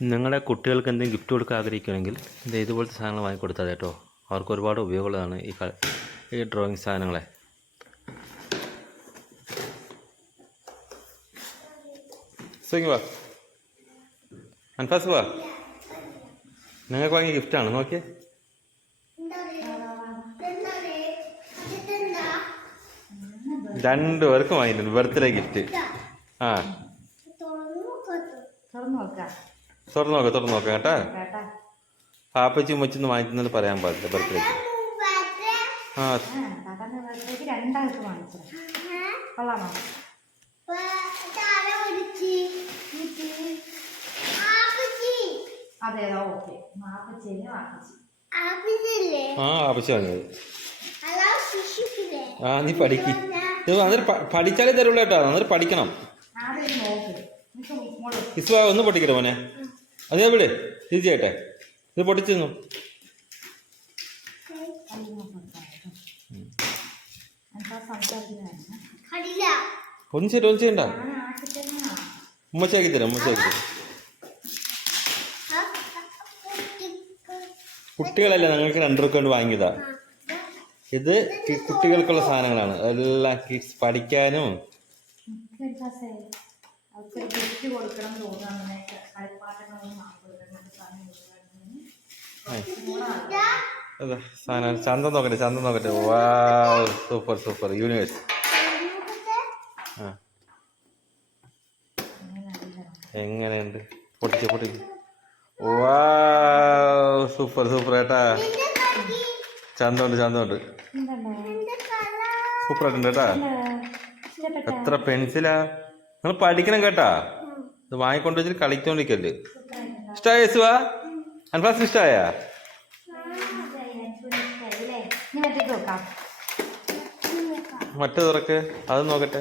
നിങ്ങളുടെ കുട്ടികൾക്ക് എന്തെങ്കിലും ഗിഫ്റ്റ് കൊടുക്കാൻ ആഗ്രഹിക്കുകയാണെങ്കിൽ ഇതുപോലത്തെ സാധനങ്ങൾ വാങ്ങിക്കൊടുത്താൽ കേട്ടോ. അവർക്ക് ഒരുപാട് ഉപയോഗമുള്ളതാണ് ഈ ഡ്രോയിങ് സാധനങ്ങളെ. വാ അൻഫാസ് വാ, നിങ്ങൾക്ക് വാങ്ങിയ ഗിഫ്റ്റാണ്, നോക്കിയേ. രണ്ടുപേർക്കും വാങ്ങിയിട്ടുണ്ട് ബർത്ത്ഡേ ഗിഫ്റ്റ്. ആ തുറന്നു നോക്കാം കേട്ടാ. പാപ്പച്ചി ഉമ്മച്ചൊന്ന് വാങ്ങിക്കുന്നത് പറയാൻ പാടില്ല ബർത്ത്ഡേക്ക്. ആ പാപ്പച്ചി വാങ്ങിയത്. ആ നീ പഠിക്ക്, അന്നേരം പഠിച്ചാലേ തരുള്ളൂ കേട്ടോ. അന്നേരം പഠിക്കണം. ഇസ്വാ ഒന്ന് പൊട്ടിക്കട്ടെ മോനെ. അത് ഞാൻ വിട്, ഇത് ചെയ്യട്ടെ. ഇത് പൊട്ടിച്ചു. ഒന്നും ചെയ്യണ്ട. ഉമ്മച്ചാക്കി തരാം. കുട്ടികളല്ല, ഞങ്ങൾക്ക് 2 രൂപ കൊണ്ട് വാങ്ങിയതാ. ഇത് കുട്ടികൾക്കുള്ള സാധനങ്ങളാണ് എല്ലാം. കിഡ്സ് പഠിക്കാനും ചന്തം നോക്കട്ടെ. വാവ്, സൂപ്പർ യൂണിവേഴ്സ്. എങ്ങനെയുണ്ട്? പൊട്ടിച്ച്. വാവ്, സൂപ്പർ ഏട്ടാ. ചന്തമുണ്ട്. സൂപ്പറായിട്ടുണ്ട് കേട്ടാ. എത്ര പെൻസിലാ. നിങ്ങൾ പഠിക്കണം കേട്ടാ. ഇത് വാങ്ങിക്കൊണ്ട് വെച്ചിട്ട് കളിച്ചോണ്ടിരിക്കല്ലേ. ഇഷ്ടമായ യേശുവാ? അൻഫാസിന് ഇഷ്ടമായ? മറ്റേ തുറക്ക്, അത് നോക്കട്ടെ.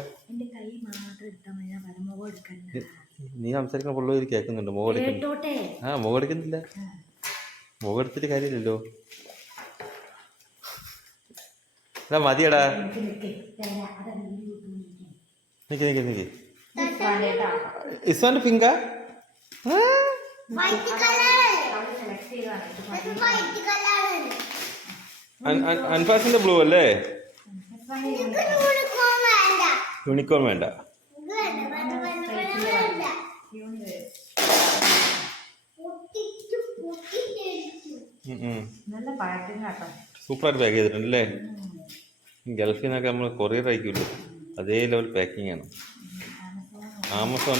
നീ സംസാരിക്കുന്ന പിള്ളേർ കേൾക്കുന്നുണ്ട്. മുഖടിക്കുന്നില്ല. മുഖെടുത്തിട്ട് കാര്യമില്ലല്ലോ. മതിയടാ. നിക്ക്. ഇസ്വാന്റെ പിങ്ക. അൻഫാസിന്റെ ബ്ലൂ അല്ലേ? യൂണിക്കോൺ വേണ്ട. സൂപ്പറായിട്ട് പാക്ക് ചെയ്തിട്ടുണ്ടല്ലേ. ഗൾഫിൽ നിന്നൊക്കെ നമ്മൾ കൊറിയർ അയക്കൂല്ലോ, അതേ ലെവൽ പാക്കിംഗ് ആണ്. ആമസോൺ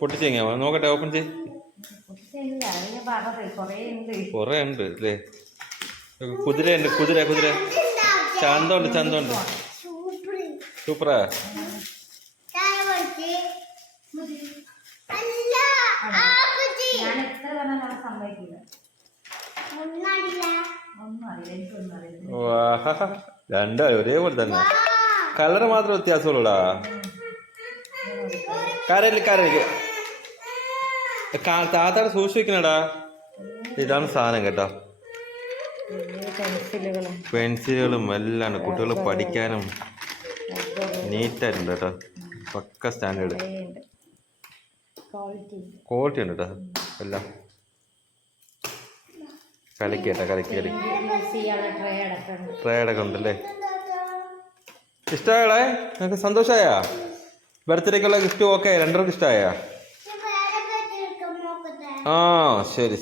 പൊട്ടിച്ചെങ്ങ നോക്കട്ടെ. ഓപ്പൺ ചെയ്. കൊറേ ഉണ്ട് അല്ലേ. കുതിര. ചന്തമുണ്ട്. സൂപ്പറാ. രണ്ടോ ഒരേപോലെ തന്നെ, കളറ് മാത്രം വ്യത്യാസമുള്ളൂടാ. കരയില് താത്താടെ സൂക്ഷിക്കണടാ. ഇതാണ് സാധനം കേട്ടോ. പെൻസിലുകളും എല്ലാം കുട്ടികൾ പഠിക്കാനും നീറ്റായിട്ടുണ്ട് കേട്ടോ. പക്ക സ്റ്റാൻഡേർഡ് ക്വാളിറ്റി ഉണ്ട് കേട്ടോ. എല്ലാം കലക്കി ട്രേ അടക്കം ഉണ്ടല്ലേ. ഇഷ്ടമായടേ? നിങ്ങൾക്ക് സന്തോഷമായ? ബർത്ത്ഡേക്കുള്ള ഗിഫ്റ്റ് ഓക്കെ? 2 പേർക്ക് ഇഷ്ടമായ? ആ ശരി.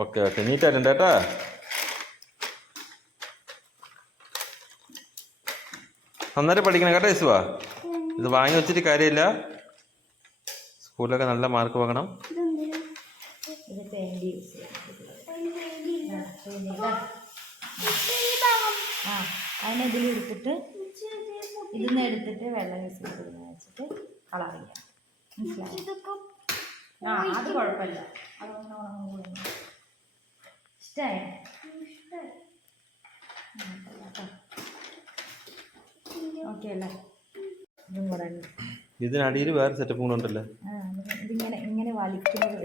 ഓക്കെ നീറ്റായിട്ടുണ്ട് കേട്ടാ. നന്നായിട്ട് പഠിക്കണം കേട്ടോ യേശുവാ. ഇത് വാങ്ങി വെച്ചിട്ട് കാര്യമില്ല. സ്കൂളിലൊക്കെ നല്ല മാർക്ക് വാങ്ങണം. അതിനെടുത്തിട്ട് വെള്ളം വെച്ചിട്ട് കളർ ചെയ്യാം. മനസ്സിലായോ? അത് കുഴപ്പമില്ല. ഇഷ്ടമായ? ഓക്കെ അല്ലേ? ഇതും കൂടെ ഉണ്ട്. ഇതിനടിയിൽ വേറെ സെറ്റപ്പ് കൂടെ ഉണ്ടല്ലോ. ഇങ്ങനെ വലിക്കുന്നത്.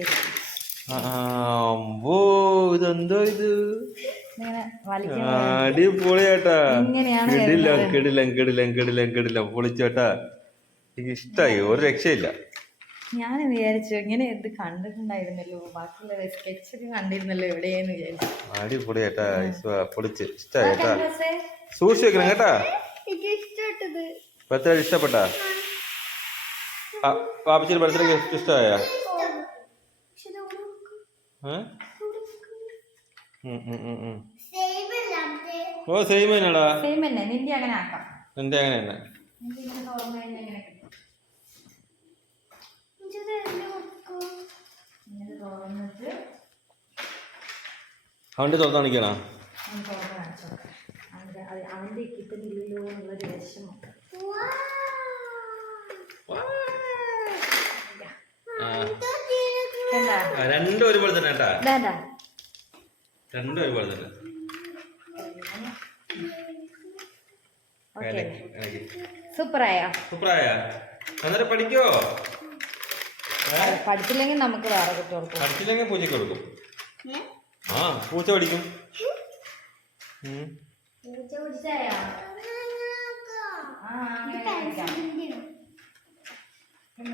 ഇതെന്തോ ഇത് ഇങ്ങനെ വലിക്കും. അടിപൊളിയാട്ടാ. ഇങ്ങനെയാണ് കിടിലം കിടിലം കിടിലം കിടിലം കിടിലം പൊളിച്ചോട്ടാ. എനിക്ക് ഇഷ്ടായി, ഒരു രക്ഷയില്ല. ഞാൻ വിചാരിച്ചു ഇങ്ങനെ ഇത് കണ്ടിട്ടുണ്ടായിരുന്നല്ലോ, ബാക്കിയുള്ള സ്കെച്ചൊക്കെ കണ്ടിരുന്നല്ലോ എവിടെയെന്ന് വിചാരിച്ചു. അടിപൊളിയാട്ടാ പൊളിച്ച് ഇഷ്ടായിട്ടാ. സൂക്ഷിച്ച് വെക്കണം കേട്ടാ. ബർത്ത്ഡേ ഇഷ്ടപ്പെട്ടാ? പാപ്പച്ചിയുടെ ബർത്ത്ഡേ ഗിഫ്റ്റ് ഇഷ്ടമായ? ഓ സെയിം തന്നെടാ. സെയിം തന്നെ. നിന്റെ അങ്ങനെ ആക്കാം. എന്റെ അങ്ങനെ തന്നെ. അവന്റെ തുറന്ന് കാണിക്കണോ? അവന്റെ കിട്ടുന്നില്ലല്ലോ എന്നുള്ളൊരു വിഷമം. രണ്ടും ഒരുപോലെ തന്നെ കേട്ടാ. രണ്ടും ഒരുപോലെ തന്നെ. സൂപ്പറായോ? സൂപ്പറായാ? അന്നേരം പഠിക്കോ? പഠിച്ചില്ലെങ്കിൽ നമുക്ക് വേറെ കുട്ടികൾക്ക്. പഠിച്ചില്ലെങ്കിൽ പൂച്ചയ്ക്ക് കൊടുക്കും. ആ പൂച്ച പഠിക്കും. ആ